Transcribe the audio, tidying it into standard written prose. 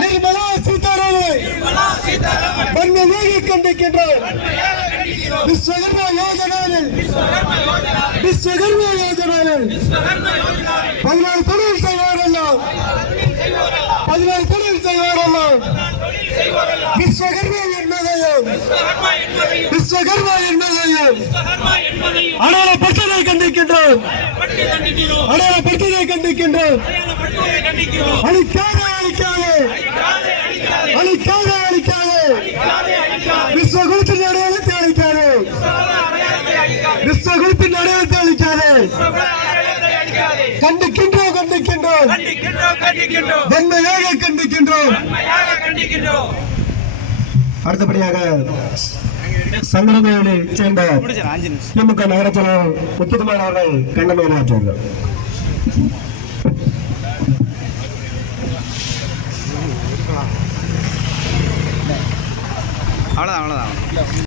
நிர்மலா சீதாராமனை வன்மையாக கண்டிக்கின்றோம். விஸ்வகர்மா யோஜனாவில் 14 தொழில் செய்வாரெல்லாம் விஸ்வகர்மா என்பதையும் அடையாளப்படுத்ததை கண்டிக்கின்றோம். அழிக்காதே விஸ்வகுலத்தின் அடையாளத்தை அழிக்காதே. கண்டிக்கின்றோம் வன்மையாக கண்டிக்கின்றோம். அடுத்தபடியாக சங்கரமேனை சேர்ந்த திமுக நகர செயலாளர் முத்துக்குமார் அவர்கள் கண்டனமாற்றுவார்கள். அவ்வளோதான்